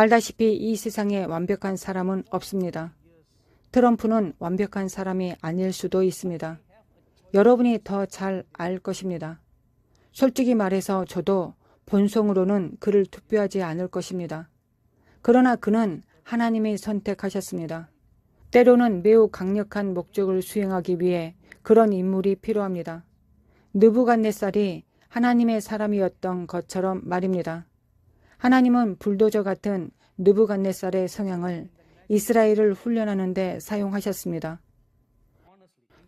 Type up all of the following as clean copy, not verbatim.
알다시피 이 세상에 완벽한 사람은 없습니다. 트럼프는 완벽한 사람이 아닐 수도 있습니다. 여러분이 더 잘 알 것입니다. 솔직히 말해서 저도 본성으로는 그를 투표하지 않을 것입니다. 그러나 그는 하나님이 선택하셨습니다. 때로는 매우 강력한 목적을 수행하기 위해 그런 인물이 필요합니다. 느부갓네살이 하나님의 사람이었던 것처럼 말입니다. 하나님은 불도저 같은 느부갓네살의 성향을 이스라엘을 훈련하는 데 사용하셨습니다.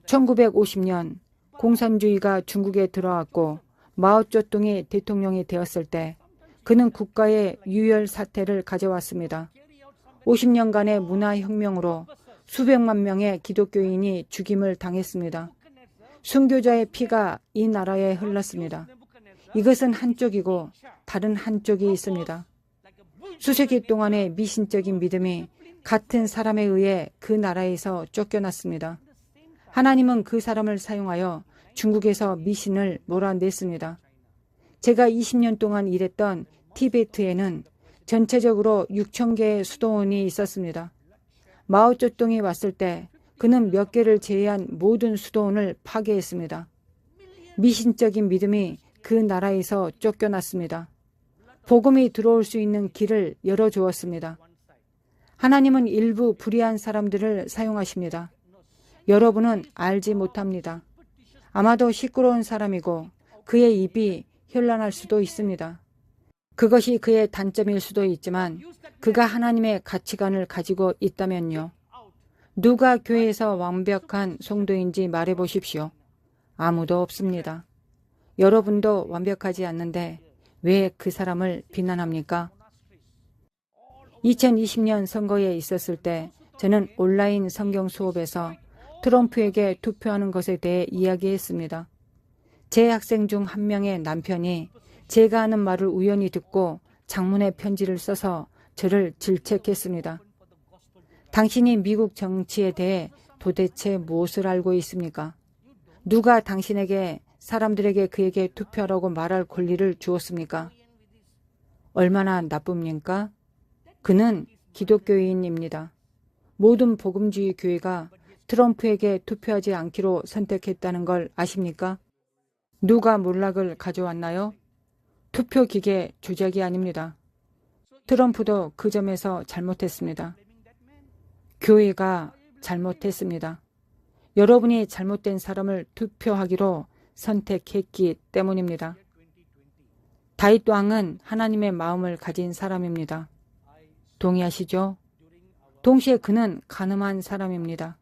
1950년 공산주의가 중국에 들어왔고 마오쩌둥이 대통령이 되었을 때 그는 국가의 유혈 사태를 가져왔습니다. 50년간의 문화혁명으로 수백만 명의 기독교인이 죽임을 당했습니다. 순교자의 피가 이 나라에 흘렀습니다. 이것은 한쪽이고 다른 한쪽이 있습니다. 수세기 동안의 미신적인 믿음이 같은 사람에 의해 그 나라에서 쫓겨났습니다. 하나님은 그 사람을 사용하여 중국에서 미신을 몰아냈습니다. 제가 20년 동안 일했던 티베트에는 전체적으로 6,000개의 수도원이 있었습니다. 마오쩌둥이 왔을 때 그는 몇 개를 제외한 모든 수도원을 파괴했습니다. 미신적인 믿음이 그 나라에서 쫓겨났습니다. 복음이 들어올 수 있는 길을 열어주었습니다. 하나님은 일부 불의한 사람들을 사용하십니다. 여러분은 알지 못합니다. 아마도 시끄러운 사람이고 그의 입이 현란할 수도 있습니다. 그것이 그의 단점일 수도 있지만 그가 하나님의 가치관을 가지고 있다면요. 누가 교회에서 완벽한 성도인지 말해보십시오. 아무도 없습니다. 여러분도 완벽하지 않는데 왜 그 사람을 비난합니까? 2020년 선거에 있었을 때 저는 온라인 성경 수업에서 트럼프에게 투표하는 것에 대해 이야기했습니다. 제 학생 중 한 명의 남편이 제가 하는 말을 우연히 듣고 장문의 편지를 써서 저를 질책했습니다. 당신이 미국 정치에 대해 도대체 무엇을 알고 있습니까? 누가 당신에게 사람들에게 그에게 투표하라고 말할 권리를 주었습니까? 얼마나 나쁩니까? 그는 기독교인입니다. 모든 복음주의 교회가 트럼프에게 투표하지 않기로 선택했다는 걸 아십니까? 누가 몰락을 가져왔나요? 투표 기계 조작이 아닙니다. 트럼프도 그 점에서 잘못했습니다. 교회가 잘못했습니다. 여러분이 잘못된 사람을 투표하기로 선택했기 때문입니다. 다윗 왕은 하나님의 마음을 가진 사람입니다. 동의하시죠? 동시에 그는 간음한 사람입니다.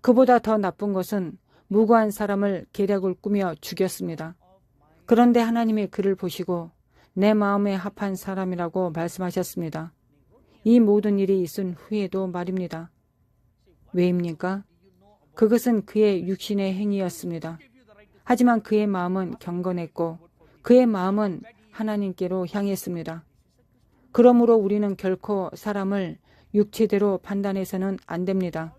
그보다 더 나쁜 것은 무고한 사람을 계략을 꾸며 죽였습니다. 그런데 하나님이 그를 보시고 내 마음에 합한 사람이라고 말씀하셨습니다. 이 모든 일이 있은 후에도 말입니다. 왜입니까? 그것은 그의 육신의 행위였습니다. 하지만 그의 마음은 경건했고 그의 마음은 하나님께로 향했습니다. 그러므로 우리는 결코 사람을 육체대로 판단해서는 안 됩니다.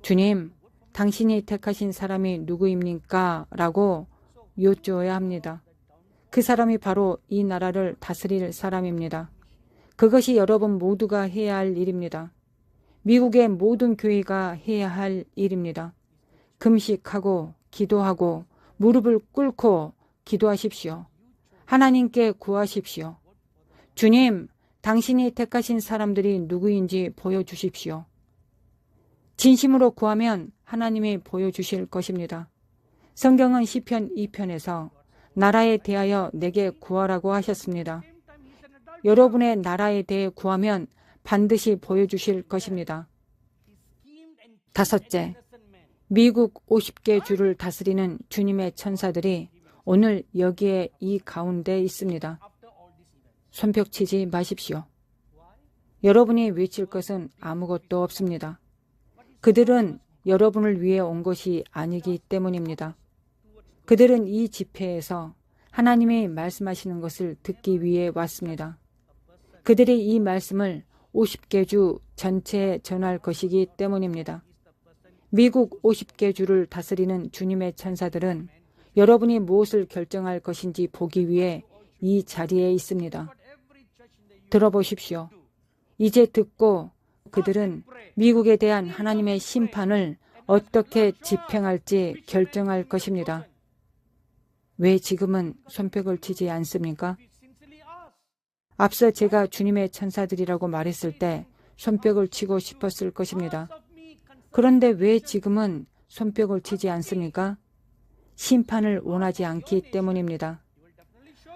주님, 당신이 택하신 사람이 누구입니까? 라고 여쭈어야 합니다. 그 사람이 바로 이 나라를 다스릴 사람입니다. 그것이 여러분 모두가 해야 할 일입니다. 미국의 모든 교회가 해야 할 일입니다. 금식하고 기도하고 무릎을 꿇고 기도하십시오. 하나님께 구하십시오. 주님, 당신이 택하신 사람들이 누구인지 보여주십시오. 진심으로 구하면 하나님이 보여주실 것입니다. 성경은 시편 2편에서 나라에 대하여 내게 구하라고 하셨습니다. 여러분의 나라에 대해 구하면 반드시 보여주실 것입니다. 다섯째, 미국 50개 주를 다스리는 주님의 천사들이 오늘 여기에 이 가운데 있습니다. 손뼉치지 마십시오. 여러분이 외칠 것은 아무것도 없습니다. 그들은 여러분을 위해 온 것이 아니기 때문입니다. 그들은 이 집회에서 하나님이 말씀하시는 것을 듣기 위해 왔습니다. 그들이 이 말씀을 50개 주 전체에 전할 것이기 때문입니다. 미국 50개 주를 다스리는 주님의 천사들은 여러분이 무엇을 결정할 것인지 보기 위해 이 자리에 있습니다. 들어보십시오. 이제 듣고 그들은 미국에 대한 하나님의 심판을 어떻게 집행할지 결정할 것입니다. 왜 지금은 손뼉을 치지 않습니까? 앞서 제가 주님의 천사들이라고 말했을 때 손뼉을 치고 싶었을 것입니다. 그런데 왜 지금은 손뼉을 치지 않습니까? 심판을 원하지 않기 때문입니다.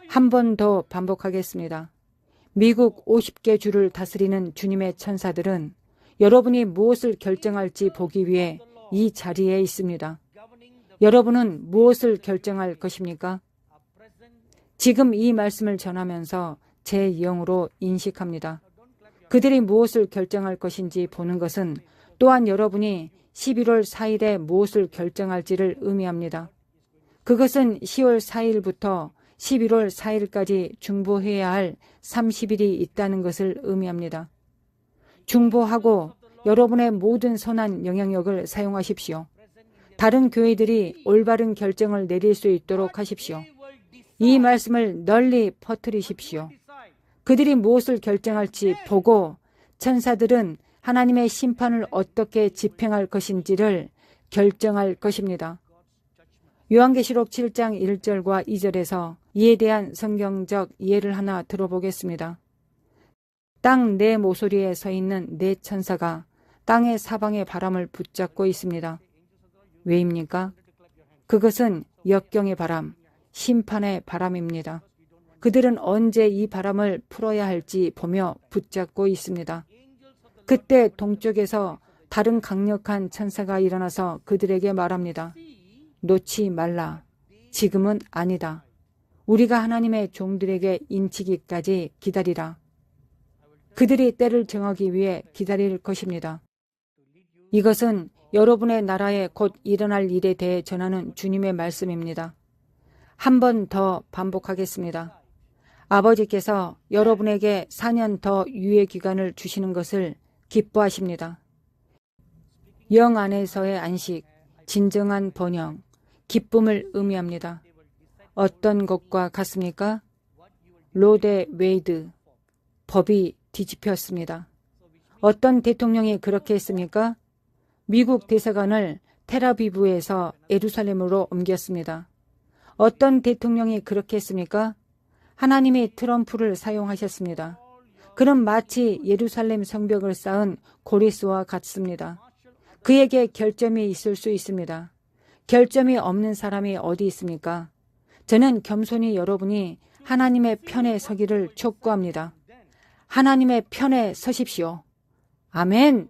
한 번 더 반복하겠습니다. 미국 50개 주를 다스리는 주님의 천사들은 여러분이 무엇을 결정할지 보기 위해 이 자리에 있습니다. 여러분은 무엇을 결정할 것입니까? 지금 이 말씀을 전하면서 제 영으로 인식합니다. 그들이 무엇을 결정할 것인지 보는 것은 또한 여러분이 11월 4일에 무엇을 결정할지를 의미합니다. 그것은 10월 4일부터 11월 4일까지 중보해야 할 30일이 있다는 것을 의미합니다. 중보하고 여러분의 모든 선한 영향력을 사용하십시오. 다른 교회들이 올바른 결정을 내릴 수 있도록 하십시오. 이 말씀을 널리 퍼뜨리십시오. 그들이 무엇을 결정할지 보고 천사들은 하나님의 심판을 어떻게 집행할 것인지를 결정할 것입니다. 요한계시록 7장 1절과 2절에서 이에 대한 성경적 이해를 하나 들어보겠습니다. 땅 네 모서리에 서 있는 네 천사가 땅의 사방의 바람을 붙잡고 있습니다. 왜입니까? 그것은 역경의 바람, 심판의 바람입니다. 그들은 언제 이 바람을 풀어야 할지 보며 붙잡고 있습니다. 그때 동쪽에서 다른 강력한 천사가 일어나서 그들에게 말합니다. 놓지 말라. 지금은 아니다. 우리가 하나님의 종들에게 인치기까지 기다리라. 그들이 때를 정하기 위해 기다릴 것입니다. 이것은 여러분의 나라에 곧 일어날 일에 대해 전하는 주님의 말씀입니다. 한 번 더 반복하겠습니다. 아버지께서 여러분에게 4년 더 유예 기간을 주시는 것을 기뻐하십니다. 영 안에서의 안식, 진정한 번영, 기쁨을 의미합니다. 어떤 것과 같습니까? 로데 웨이드, 법이 뒤집혔습니다. 어떤 대통령이 그렇게 했습니까? 미국 대사관을 텔아비브에서 예루살렘으로 옮겼습니다. 어떤 대통령이 그렇게 했습니까? 하나님이 트럼프를 사용하셨습니다. 그는 마치 예루살렘 성벽을 쌓은 고리스와 같습니다. 그에게 결점이 있을 수 있습니다. 결점이 없는 사람이 어디 있습니까? 저는 겸손히 여러분이 하나님의 편에 서기를 촉구합니다. 하나님의 편에 서십시오. 아멘.